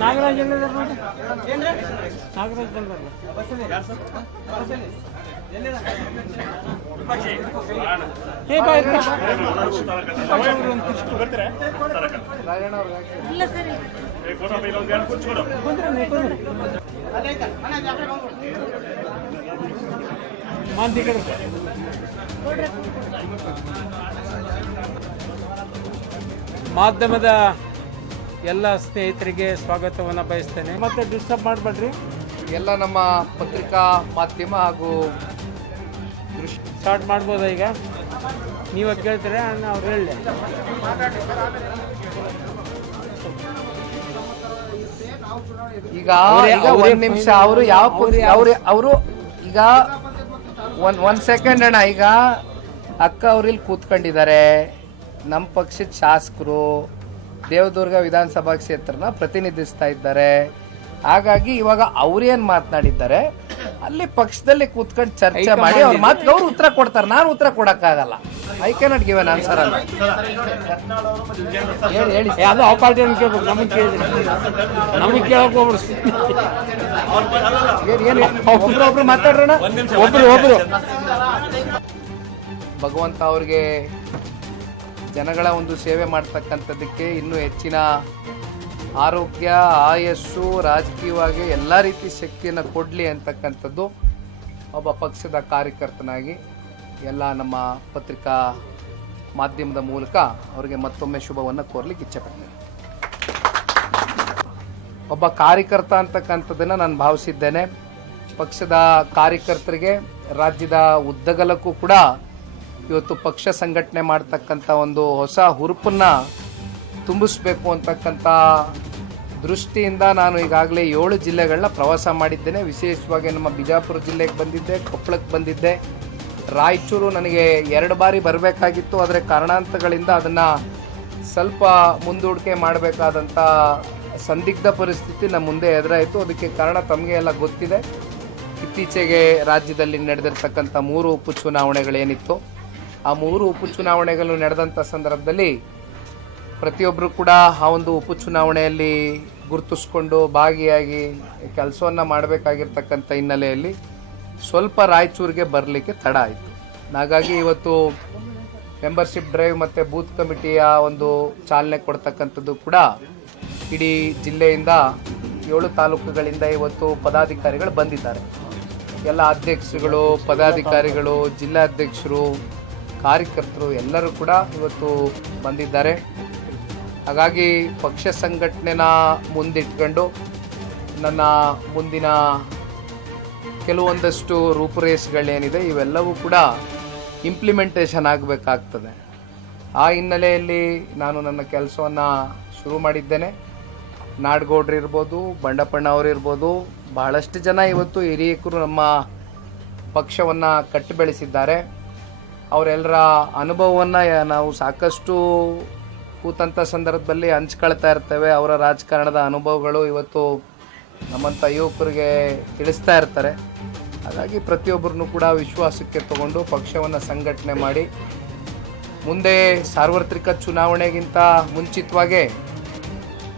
ನಾಗರಾಜ್ ನಾಗರಾಜ್ ಮಾಧ್ಯಮದ ಎಲ್ಲ ಸ್ನೇಹಿತರಿಗೆ ಸ್ವಾಗತವನ್ನು ಬಯಸ್ತೇನೆ. ಮತ್ತೆ ಡಿಸ್ಟರ್ಬ್ ಮಾಡಬೇಡ್ರಿ. ಎಲ್ಲ ನಮ್ಮ ಪತ್ರಿಕಾ ಮಾಧ್ಯಮ ಹಾಗೂ ಸ್ಟಾರ್ಟ್ ಮಾಡ್ಬೋದಾ? ಈಗ ನೀವೇ ಕೇಳ್ತೀರಾ ಅವ್ರು ಹೇಳಿ. ಈಗ ಒಂದ್ ನಿಮಿಷ ಅವರು ಅವರು ಈಗ ಒಂದ್ ಸೆಕೆಂಡ್ ಅಣ್ಣ. ಈಗ ಅಕ್ಕ ಅವ್ರಿಲ್ಲಿ ಕೂತ್ಕೊಂಡಿದ್ದಾರೆ. ನಮ್ಮ ಪಕ್ಷದ ಶಾಸಕರು ದೇವದುರ್ಗ ವಿಧಾನಸಭಾ ಕ್ಷೇತ್ರನ ಪ್ರತಿನಿಧಿಸ್ತಾ ಇದ್ದಾರೆ. ಹಾಗಾಗಿ ಇವಾಗ ಅವ್ರೇನ್ ಮಾತನಾಡಿದ್ದಾರೆ ಅಲ್ಲಿ ಪಕ್ಷದಲ್ಲಿ ಕೂತ್ಕೊಂಡು ಚರ್ಚೆ ಮಾಡಿ ಅವ್ರ ಮಾತಿಗೆ ಅವ್ರು ಉತ್ತರ ಕೊಡ್ತಾರೆ. ನಾನು ಉತ್ತರ ಕೊಡಕ್ಕಾಗಲ್ಲ. I cannot give an answer ಅಲ್ಲ. ಹೇಳಿ ಅದು ಆ ಪಾರ್ಟಿ ಕೇಳ್ಬೇಕು. ನಮಗೆ ಕೇಳಿದ್ರೆ ನಮಗೆ ಕೇಳಕ್ ಹೋಗ್ಬಿಡು. ಒಬ್ರು ಮಾತಾಡ್ರೋಣ. ಒಬ್ರು ಭಗವಂತ ಅವ್ರಿಗೆ ಜನಗಳ ಒಂದು ಸೇವೆ ಮಾಡ್ತಕ್ಕಂಥದ್ದಕ್ಕೆ ಇನ್ನೂ ಹೆಚ್ಚಿನ ಆರೋಗ್ಯ, ಆಯಸ್ಸು, ರಾಜಕೀಯವಾಗಿ ಎಲ್ಲ ರೀತಿ ಶಕ್ತಿಯನ್ನು ಕೊಡಲಿ ಅಂತಕ್ಕಂಥದ್ದು ಒಬ್ಬ ಪಕ್ಷದ ಕಾರ್ಯಕರ್ತನಾಗಿ ಎಲ್ಲ ನಮ್ಮ ಪತ್ರಿಕಾ ಮಾಧ್ಯಮದ ಮೂಲಕ ಅವರಿಗೆ ಮತ್ತೊಮ್ಮೆ ಶುಭವನ್ನು ಕೋರ್ಲಿಕ್ಕೆ ಇಚ್ಛೆಪಡ್ತೇನೆ. ಒಬ್ಬ ಕಾರ್ಯಕರ್ತ ಅಂತಕ್ಕಂಥದ್ದನ್ನು ನಾನು ಭಾವಿಸಿದ್ದೇನೆ. ಪಕ್ಷದ ಕಾರ್ಯಕರ್ತರಿಗೆ ರಾಜ್ಯದ ಉದ್ದಗಲಕ್ಕೂ ಕೂಡ ಇವತ್ತು ಪಕ್ಷ ಸಂಘಟನೆ ಮಾಡ್ತಕ್ಕಂಥ ಒಂದು ಹೊಸ ಹುರುಪನ್ನು ತುಂಬಿಸ್ಬೇಕು ಅಂತಕ್ಕಂಥ ದೃಷ್ಟಿಯಿಂದ ನಾನು ಈಗಾಗಲೇ 7 ಜಿಲ್ಲೆಗಳನ್ನ ಪ್ರವಾಸ ಮಾಡಿದ್ದೇನೆ. ವಿಶೇಷವಾಗಿ ನಮ್ಮ ಬಿಜಾಪುರ ಜಿಲ್ಲೆಗೆ ಬಂದಿದ್ದೆ, ಕೊಪ್ಪಳಕ್ಕೆ ಬಂದಿದ್ದೆ, ರಾಯಚೂರು ನನಗೆ 2 ಬಾರಿ ಬರಬೇಕಾಗಿತ್ತು. ಆದರೆ ಕಾರಣಾಂತರಗಳಿಂದ ಅದನ್ನು ಸ್ವಲ್ಪ ಮುಂದೂಡಿಕೆ ಮಾಡಬೇಕಾದಂಥ ಸಂದಿಗ್ಧ ಪರಿಸ್ಥಿತಿ ನಮ್ಮ ಮುಂದೆ ಎದುರಾಯಿತು. ಅದಕ್ಕೆ ಕಾರಣ ತಮಗೆ ಎಲ್ಲ ಗೊತ್ತಿದೆ. ಇತ್ತೀಚೆಗೆ ರಾಜ್ಯದಲ್ಲಿ ನಡೆದಿರ್ತಕ್ಕಂಥ 3 ಉಪಚುನಾವಣೆಗಳೇನಿತ್ತು, ಆ 3 ಉಪಚುನಾವಣೆಗಳು ನಡೆದಂಥ ಸಂದರ್ಭದಲ್ಲಿ ಪ್ರತಿಯೊಬ್ಬರು ಕೂಡ ಆ ಒಂದು ಉಪಚುನಾವಣೆಯಲ್ಲಿ ಗುರುತಿಸ್ಕೊಂಡು ಭಾಗಿಯಾಗಿ ಕೆಲಸವನ್ನು ಮಾಡಬೇಕಾಗಿರ್ತಕ್ಕಂಥ ಹಿನ್ನೆಲೆಯಲ್ಲಿ ಸ್ವಲ್ಪ ರಾಯಚೂರಿಗೆ ಬರಲಿಕ್ಕೆ ತಡ ಆಯಿತು. ಹಾಗಾಗಿ ಇವತ್ತು ಮೆಂಬರ್ಶಿಪ್ ಡ್ರೈವ್ ಮತ್ತು ಬೂತ್ ಕಮಿಟಿಯ ಒಂದು ಚಾಲನೆ ಕೊಡ್ತಕ್ಕಂಥದ್ದು ಕೂಡ ಇಡೀ ಜಿಲ್ಲೆಯಿಂದ 7 ತಾಲೂಕುಗಳಿಂದ ಇವತ್ತು ಪದಾಧಿಕಾರಿಗಳು ಬಂದಿದ್ದಾರೆ. ಎಲ್ಲ ಅಧ್ಯಕ್ಷರುಗಳು, ಪದಾಧಿಕಾರಿಗಳು, ಜಿಲ್ಲಾಧ್ಯಕ್ಷರು, ಕಾರ್ಯಕರ್ತರು ಎಲ್ಲರೂ ಕೂಡ ಇವತ್ತು ಬಂದಿದ್ದಾರೆ. ಹಾಗಾಗಿ ಪಕ್ಷ ಸಂಘಟನೆನ ಮುಂದಿಟ್ಕೊಂಡು ನನ್ನ ಮುಂದಿನ ಕೆಲವೊಂದಷ್ಟು ರೂಪುರೇಷೆಗಳೇನಿದೆ ಇವೆಲ್ಲವೂ ಕೂಡ ಇಂಪ್ಲಿಮೆಂಟೇಷನ್ ಆಗಬೇಕಾಗ್ತದೆ. ಆ ಹಿನ್ನೆಲೆಯಲ್ಲಿ ನಾನು ನನ್ನ ಕೆಲಸವನ್ನು ಶುರು ಮಾಡಿದ್ದೇನೆ. ನಾಡಗೌಡರು ಇರ್ಬೋದು, ಬಂಡಪ್ಪಣ್ಣ ಅವರು ಇರ್ಬೋದು, ಬಹಳಷ್ಟು ಜನ ಇವತ್ತು ಹಿರಿಯಕರು ನಮ್ಮ ಪಕ್ಷವನ್ನು ಕಟ್ಟಿ ಬೆಳೆಸಿದ್ದಾರೆ. ಅವರೆಲ್ಲರ ಅನುಭವವನ್ನು ನಾವು ಸಾಕಷ್ಟು ಕೂತಂಥ ಸಂದರ್ಭದಲ್ಲಿ ಹಂಚ್ಕೊಳ್ತಾ ಇರ್ತೇವೆ. ಅವರ ರಾಜಕಾರಣದ ಅನುಭವಗಳು ಇವತ್ತು ನಮ್ಮಂಥ ಯುವಕರಿಗೆ ತಿಳಿಸ್ತಾ ಇರ್ತಾರೆ. ಹಾಗಾಗಿ ಪ್ರತಿಯೊಬ್ಬರನ್ನು ಕೂಡ ವಿಶ್ವಾಸಕ್ಕೆ ತಗೊಂಡು ಪಕ್ಷವನ್ನು ಸಂಘಟನೆ ಮಾಡಿ ಮುಂದೆ ಸಾರ್ವತ್ರಿಕ ಚುನಾವಣೆಗಿಂತ ಮುಂಚಿತವಾಗೇ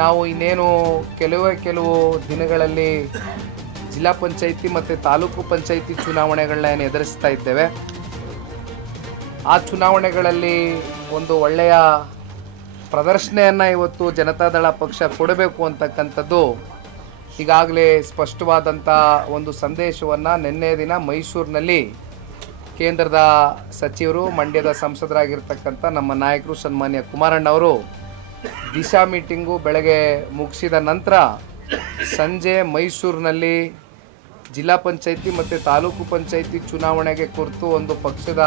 ನಾವು ಇನ್ನೇನು ಕೆಲವು ದಿನಗಳಲ್ಲಿ ಜಿಲ್ಲಾ ಪಂಚಾಯಿತಿ ಮತ್ತು ತಾಲೂಕು ಪಂಚಾಯಿತಿ ಚುನಾವಣೆಗಳನ್ನ ಎದುರಿಸ್ತಾ ಇದ್ದೇವೆ. ಆ ಚುನಾವಣೆಗಳಲ್ಲಿ ಒಂದು ಒಳ್ಳೆಯ ಪ್ರದರ್ಶನೆಯನ್ನು ಇವತ್ತು ಜನತಾದಳ ಪಕ್ಷ ಕೊಡಬೇಕು ಅಂತಕ್ಕಂಥದ್ದು ಈಗಾಗಲೇ ಸ್ಪಷ್ಟವಾದಂಥ ಒಂದು ಸಂದೇಶವನ್ನು ನಿನ್ನೆ ದಿನ ಮೈಸೂರಿನಲ್ಲಿ ಕೇಂದ್ರದ ಸಚಿವರು, ಮಂಡ್ಯದ ಸಂಸದರಾಗಿರ್ತಕ್ಕಂಥ ನಮ್ಮ ನಾಯಕರು ಸನ್ಮಾನ್ಯ ಕುಮಾರಣ್ಣವರು ದಿಶಾ ಮೀಟಿಂಗು ಬೆಳಗ್ಗೆ ಮುಗಿಸಿದ ನಂತರ ಸಂಜೆ ಮೈಸೂರಿನಲ್ಲಿ ಜಿಲ್ಲಾ ಪಂಚಾಯಿತಿ ಮತ್ತು ತಾಲೂಕು ಪಂಚಾಯಿತಿ ಚುನಾವಣೆಗೆ ಕುರಿತು ಒಂದು ಪಕ್ಷದ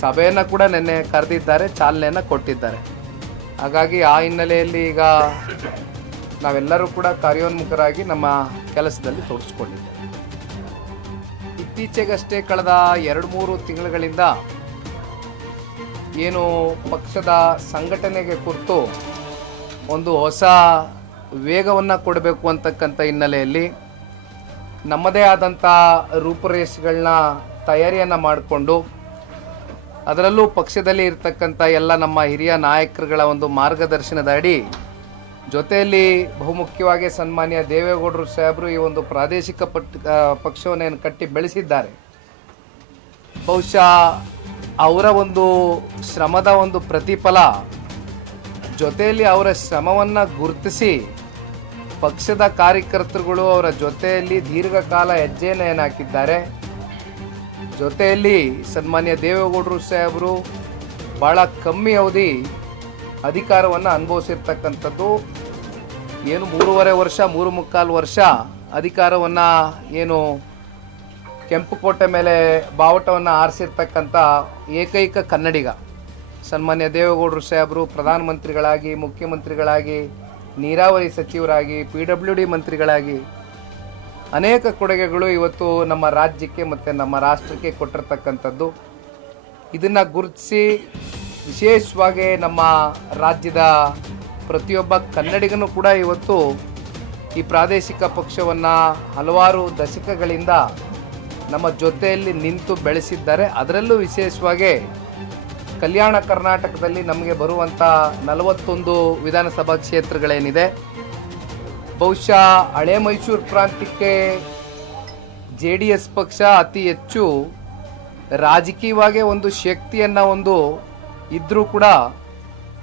ಸಭೆಯನ್ನು ಕೂಡ ನಿನ್ನೆ ಕರೆದಿದ್ದಾರೆ, ಚಾಲನೆಯನ್ನು ಕೊಟ್ಟಿದ್ದಾರೆ. ಹಾಗಾಗಿ ಆ ಹಿನ್ನೆಲೆಯಲ್ಲಿ ಈಗ ನಾವೆಲ್ಲರೂ ಕೂಡ ಕಾರ್ಯೋನ್ಮುಖರಾಗಿ ನಮ್ಮ ಕೆಲಸದಲ್ಲಿ ತೊಡಗಿಸ್ಕೊಂಡಿದ್ದೇವೆ. ಇತ್ತೀಚೆಗಷ್ಟೇ ಕಳೆದ 2-3 ತಿಂಗಳುಗಳಿಂದ ಏನು ಪಕ್ಷದ ಸಂಘಟನೆಗೆ ಕುರಿತು ಒಂದು ಹೊಸ ವೇಗವನ್ನು ಕೊಡಬೇಕು ಅಂತಕ್ಕಂಥ ಹಿನ್ನೆಲೆಯಲ್ಲಿ ನಮ್ಮದೇ ಆದಂಥ ರೂಪುರೇಷೆಗಳನ್ನ ತಯಾರಿಯನ್ನು ಮಾಡಿಕೊಂಡು ಅದರಲ್ಲೂ ಪಕ್ಷದಲ್ಲಿ ಇರ್ತಕ್ಕಂಥ ಎಲ್ಲ ನಮ್ಮ ಹಿರಿಯ ನಾಯಕರುಗಳ ಒಂದು ಮಾರ್ಗದರ್ಶನದ ಅಡಿ ಜೊತೆಯಲ್ಲಿ ಬಹುಮುಖ್ಯವಾಗಿ ಸನ್ಮಾನ್ಯ ದೇವೇಗೌಡರು ಸಾಹೇಬರು ಈ ಒಂದು ಪ್ರಾದೇಶಿಕ ಪಕ್ಷವನ್ನು ಕಟ್ಟಿ ಬೆಳೆಸಿದ್ದಾರೆ. ಬಹುಶಃ ಅವರ ಒಂದು ಶ್ರಮದ ಒಂದು ಪ್ರತಿಫಲ ಜೊತೆಯಲ್ಲಿ ಅವರ ಶ್ರಮವನ್ನು ಗುರುತಿಸಿ ಪಕ್ಷದ ಕಾರ್ಯಕರ್ತರುಗಳು ಅವರ ಜೊತೆಯಲ್ಲಿ ದೀರ್ಘಕಾಲ ಹೆಜ್ಜೆಯನ್ನು ಹಾಕಿದ್ದಾರೆ. ಜೊತೆಯಲ್ಲಿ ಸನ್ಮಾನ್ಯ ದೇವೇಗೌಡರು ಸಾಹೇಬರು ಭಾಳ ಕಮ್ಮಿ ಅವಧಿ ಅಧಿಕಾರವನ್ನು ಅನುಭವಿಸಿರ್ತಕ್ಕಂಥದ್ದು. ಏನು 3.5 ವರ್ಷ 3.25 ವರ್ಷ ಅಧಿಕಾರವನ್ನು ಏನು ಕೆಂಪುಕೋಟೆ ಮೇಲೆ ಬಾವುಟವನ್ನು ಆರಿಸಿರ್ತಕ್ಕಂಥ ಏಕೈಕ ಕನ್ನಡಿಗ ಸನ್ಮಾನ್ಯ ದೇವೇಗೌಡರು ಸಾಹೇಬರು ಪ್ರಧಾನಮಂತ್ರಿಗಳಾಗಿ, ಮುಖ್ಯಮಂತ್ರಿಗಳಾಗಿ, ನೀರಾವರಿ ಸಚಿವರಾಗಿ, PWD ಮಂತ್ರಿಗಳಾಗಿ ಅನೇಕ ಕೊಡುಗೆಗಳು ಇವತ್ತು ನಮ್ಮ ರಾಜ್ಯಕ್ಕೆ ಮತ್ತು ನಮ್ಮ ರಾಷ್ಟ್ರಕ್ಕೆ ಕೊಟ್ಟಿರ್ತಕ್ಕಂಥದ್ದು. ಇದನ್ನು ಗುರುತಿಸಿ ವಿಶೇಷವಾಗಿ ನಮ್ಮ ರಾಜ್ಯದ ಪ್ರತಿಯೊಬ್ಬ ಕನ್ನಡಿಗನೂ ಕೂಡ ಇವತ್ತು ಈ ಪ್ರಾದೇಶಿಕ ಪಕ್ಷವನ್ನು ಹಲವಾರು ದಶಕಗಳಿಂದ ನಮ್ಮ ಜೊತೆಯಲ್ಲಿ ನಿಂತು ಬೆಳೆಸಿದ್ದಾರೆ. ಅದರಲ್ಲೂ ವಿಶೇಷವಾಗಿ ಕಲ್ಯಾಣ ಕರ್ನಾಟಕದಲ್ಲಿ ನಮಗೆ ಬರುವಂಥ 41 ವಿಧಾನಸಭಾ ಕ್ಷೇತ್ರಗಳೇನಿದೆ, ಬಹುಶಃ ಹಳೆ ಮೈಸೂರು ಪ್ರಾಂತ್ಯಕ್ಕೆ JDS ಪಕ್ಷ ಅತಿ ಹೆಚ್ಚು ರಾಜಕೀಯವಾಗಿ ಒಂದು ಶಕ್ತಿಯನ್ನು ಇದ್ದರೂ ಕೂಡ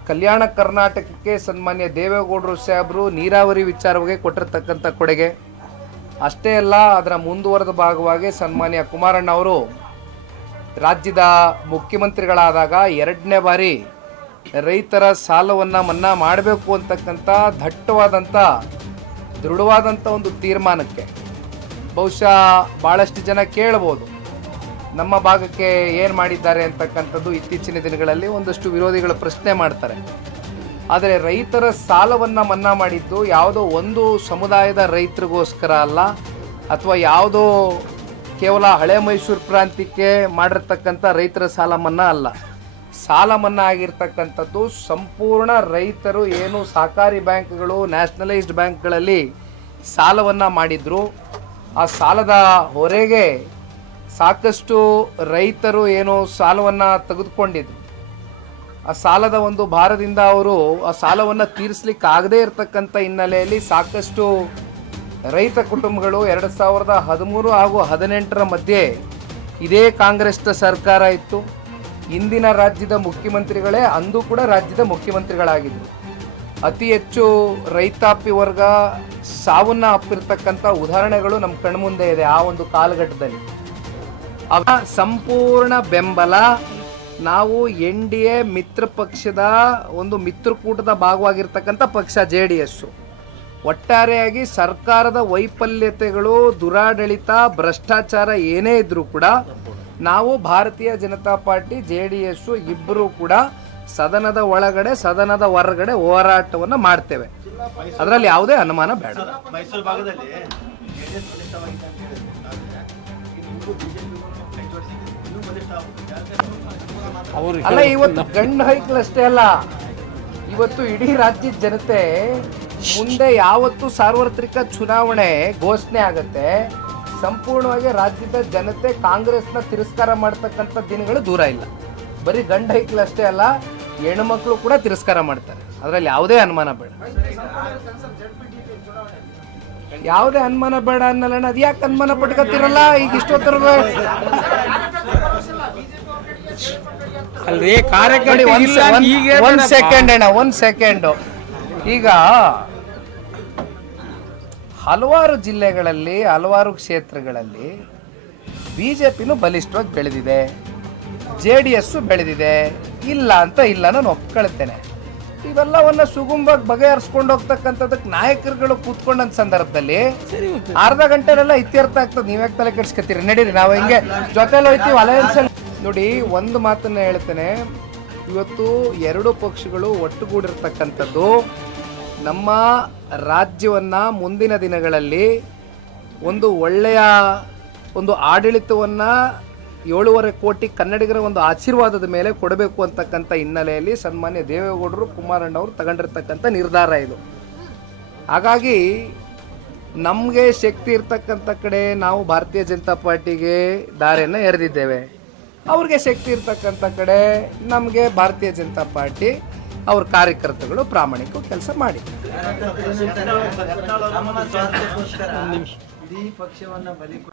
ಕಲ್ಯಾಣ ಕರ್ನಾಟಕಕ್ಕೆ ಸನ್ಮಾನ್ಯ ದೇವೇಗೌಡರು ಸಾಹೇಬರು ನೀರಾವರಿ ವಿಚಾರವಾಗಿ ಕೊಟ್ಟಿರ್ತಕ್ಕಂಥ ಕೊಡುಗೆ ಅಷ್ಟೇ ಅಲ್ಲ, ಅದರ ಮುಂದುವರೆದ ಭಾಗವಾಗಿ ಸನ್ಮಾನ್ಯ ಕುಮಾರಣ್ಣ ಅವರು ರಾಜ್ಯದ ಮುಖ್ಯಮಂತ್ರಿಗಳಾದಾಗ 2ನೇ ಬಾರಿ ರೈತರ ಸಾಲವನ್ನು ಮನ್ನಾ ಮಾಡಬೇಕು ಅಂತಕ್ಕಂಥ ದಟ್ಟವಾದಂಥ ದೃಢವಾದಂಥ ಒಂದು ತೀರ್ಮಾನಕ್ಕೆ ಬಹುಶಃ ಭಾಳಷ್ಟು ಜನ ಕೇಳ್ಬೋದು ನಮ್ಮ ಭಾಗಕ್ಕೆ ಏನು ಮಾಡಿದ್ದಾರೆ ಅಂತಕ್ಕಂಥದ್ದು. ಇತ್ತೀಚಿನ ದಿನಗಳಲ್ಲಿ ಒಂದಷ್ಟು ವಿರೋಧಿಗಳು ಪ್ರಶ್ನೆ ಮಾಡ್ತಾರೆ. ಆದರೆ ರೈತರ ಸಾಲವನ್ನು ಮನ್ನಾ ಮಾಡಿದ್ದು ಯಾವುದೋ ಒಂದು ಸಮುದಾಯದ ರೈತರಿಗೋಸ್ಕರ ಅಲ್ಲ, ಅಥವಾ ಯಾವುದೋ ಕೇವಲ ಹಳೆ ಮೈಸೂರು ಪ್ರಾಂತ್ಯಕ್ಕೆ ಮಾಡಿರ್ತಕ್ಕಂಥ ರೈತರ ಸಾಲ ಮನ್ನಾ ಅಲ್ಲ. ಸಾಲ ಮನ್ನಾ ಆಗಿರ್ತಕ್ಕಂಥದ್ದು ಸಂಪೂರ್ಣ ರೈತರು ಏನು ಸಹಕಾರಿ ಬ್ಯಾಂಕ್ಗಳು, ನ್ಯಾಷನಲೈಸ್ಡ್ ಬ್ಯಾಂಕ್ಗಳಲ್ಲಿ ಸಾಲವನ್ನು ಮಾಡಿದ್ರು, ಆ ಸಾಲದ ಹೊರೆಗೆ ಸಾಕಷ್ಟು ರೈತರು ಏನು ಸಾಲವನ್ನು ತೆಗೆದುಕೊಂಡಿದ್ರು, ಆ ಸಾಲದ ಒಂದು ಭಾರದಿಂದ ಅವರು ಆ ಸಾಲವನ್ನು ತೀರಿಸಲಿಕ್ಕಾಗದೇ ಇರತಕ್ಕಂಥ ಹಿನ್ನೆಲೆಯಲ್ಲಿ ಸಾಕಷ್ಟು ರೈತ ಕುಟುಂಬಗಳು 2013 ಹಾಗೂ 2018 ಮಧ್ಯೆ ಇದೇ ಕಾಂಗ್ರೆಸ್ನ ಸರ್ಕಾರ ಇತ್ತು. ಇಂದಿನ ರಾಜ್ಯದ ಮುಖ್ಯಮಂತ್ರಿಗಳೇ ಅಂದು ಕೂಡ ರಾಜ್ಯದ ಮುಖ್ಯಮಂತ್ರಿಗಳಾಗಿದ್ದರು. ಅತಿ ಹೆಚ್ಚು ರೈತಾಪಿ ವರ್ಗ ಸಾವನ್ನು ಅಪ್ಪಿರ್ತಕ್ಕಂಥ ಉದಾಹರಣೆಗಳು ನಮ್ಮ ಕಣ್ಮುಂದೆ ಇದೆ. ಆ ಒಂದು ಕಾಲಘಟ್ಟದಲ್ಲಿ ಅವರ ಸಂಪೂರ್ಣ ಬೆಂಬಲ ನಾವು NDA ಮಿತ್ರ ಪಕ್ಷದ ಒಂದು ಮಿತ್ರಕೂಟದ ಭಾಗವಾಗಿರ್ತಕ್ಕಂಥ ಪಕ್ಷ JDS. ಒಟ್ಟಾರೆಯಾಗಿ ಸರ್ಕಾರದ ವೈಫಲ್ಯತೆಗಳು, ದುರಾಡಳಿತ, ಭ್ರಷ್ಟಾಚಾರ ಏನೇ ಇದ್ರೂ ಕೂಡ ನಾವು ಭಾರತೀಯ ಜನತಾ ಪಾರ್ಟಿ JDS ಇಬ್ಬರೂ ಕೂಡ ಸದನದ ಒಳಗಡೆ ಸದನದ ಹೊರಗಡೆ ಹೋರಾಟವನ್ನು ಮಾಡ್ತೇವೆ. ಅದರಲ್ಲಿ ಯಾವುದೇ ಅನುಮಾನ ಬೇಡ. ಮೈಸೂರು ಭಾಗದಲ್ಲಿ ಅಲ್ಲ, ಇವತ್ತು ಗಂಡು ಹೈಕಳಷ್ಟೇ ಅಲ್ಲ, ಇವತ್ತು ಇಡೀ ರಾಜ್ಯದ ಜನತೆ ಮುಂದೆ ಯಾವತ್ತು ಸಾರ್ವತ್ರಿಕ ಚುನಾವಣೆ ಘೋಷಣೆ ಆಗತ್ತೆ, ಸಂಪೂರ್ಣವಾಗಿ ರಾಜ್ಯದ ಜನತೆ ಕಾಂಗ್ರೆಸ್ನ ತಿರಸ್ಕಾರ ಮಾಡ್ತಕ್ಕಂಥ ದಿನಗಳು ದೂರ ಇಲ್ಲ. ಬರೀ ಗಂಡು ಹೈಕಳಷ್ಟೇ ಅಲ್ಲ, ಹೆಣ್ಮಕ್ಳು ಕೂಡ ತಿರಸ್ಕಾರ ಮಾಡ್ತಾರೆ. ಅದರಲ್ಲಿ ಯಾವುದೇ ಅನುಮಾನ ಬೇಡ. ಯಾವುದೇ ಅನುಮಾನ ಬೇಡ ಅನ್ನಲ್ಲ. ಅದು ಯಾಕೆ ಅನುಮಾನ ಪಟ್ಕೊತಿರಲ್ಲ? ಈಗ ಇಷ್ಟೊತ್ತರ್ಗ ಅಲ್ರಿ ಕಾರ್ಯಕರ್ತರು ಒಂದ್ ಸೆಕೆಂಡ್ ಅಣ್ಣ, ಒಂದ್ ಸೆಕೆಂಡು. ಈಗ ಹಲವಾರು ಜಿಲ್ಲೆಗಳಲ್ಲಿ, ಹಲವಾರು ಕ್ಷೇತ್ರಗಳಲ್ಲಿ BJPನೂ ಬಲಿಷ್ಠವಾಗಿ ಬೆಳೆದಿದೆ, JDS ಬೆಳೆದಿದೆ. ಇಲ್ಲ ಅಂತ ಇಲ್ಲ, ನಾನು ಒಪ್ಕೊಳ್ತೇನೆ. ಇವೆಲ್ಲವನ್ನ ಸುಗಮವಾಗಿ ಬಗೆಹರಿಸ್ಕೊಂಡು ಹೋಗ್ತಕ್ಕಂಥದಕ್ಕೆ ನಾಯಕರುಗಳು ಕೂತ್ಕೊಂಡಂತ ಸಂದರ್ಭದಲ್ಲಿ ಅರ್ಧ ಗಂಟೆಲೆಲ್ಲ ಇತ್ಯರ್ಥ ಆಗ್ತದೆ. ನೀವ್ಯಾಕೆ ತಲೆ ಕೆಡಿಸ್ಕೊತೀರಿ? ನಡೀರಿ, ನಾವು ಹಿಂಗೆ ಜೊತೆಲಿ ಹೋಯ್ತೀವಿ ಅಲಯನ್ಸ್. ನೋಡಿ, ಒಂದು ಮಾತನ್ನ ಹೇಳ್ತೇನೆ, ಇವತ್ತು 2 ಪಕ್ಷಗಳು ಒಟ್ಟುಗೂಡಿರ್ತಕ್ಕಂಥದ್ದು ನಮ್ಮ ರಾಜ್ಯವನ್ನ ಮುಂದಿನ ದಿನಗಳಲ್ಲಿ ಒಂದು ಒಳ್ಳೆಯ ಒಂದು ಆಡಳಿತವನ್ನ 7.5 ಕೋಟಿ ಕನ್ನಡಿಗರ ಒಂದು ಆಶೀರ್ವಾದದ ಮೇಲೆ ಕೊಡಬೇಕು ಅಂತಕ್ಕಂಥ ಹಿನ್ನೆಲೆಯಲ್ಲಿ ಸನ್ಮಾನ್ಯ ದೇವೇಗೌಡರು ಕುಮಾರಣ್ಣವರು ತಗೊಂಡಿರ್ತಕ್ಕಂಥ ನಿರ್ಧಾರ ಇದು. ಹಾಗಾಗಿ ನಮಗೆ ಶಕ್ತಿ ಇರ್ತಕ್ಕಂಥ ಕಡೆ ನಾವು ಭಾರತೀಯ ಜನತಾ ಪಾರ್ಟಿಗೆ ದಾರಿಯನ್ನು ಎರೆದಿದ್ದೇವೆ, ಅವ್ರಿಗೆ ಶಕ್ತಿ ಇರ್ತಕ್ಕಂಥ ಕಡೆ ನಮಗೆ ಭಾರತೀಯ ಜನತಾ ಪಾರ್ಟಿ ಅವ್ರ ಕಾರ್ಯಕರ್ತಗಳು ಪ್ರಾಮಾಣಿಕ ಕೆಲಸ ಮಾಡಿ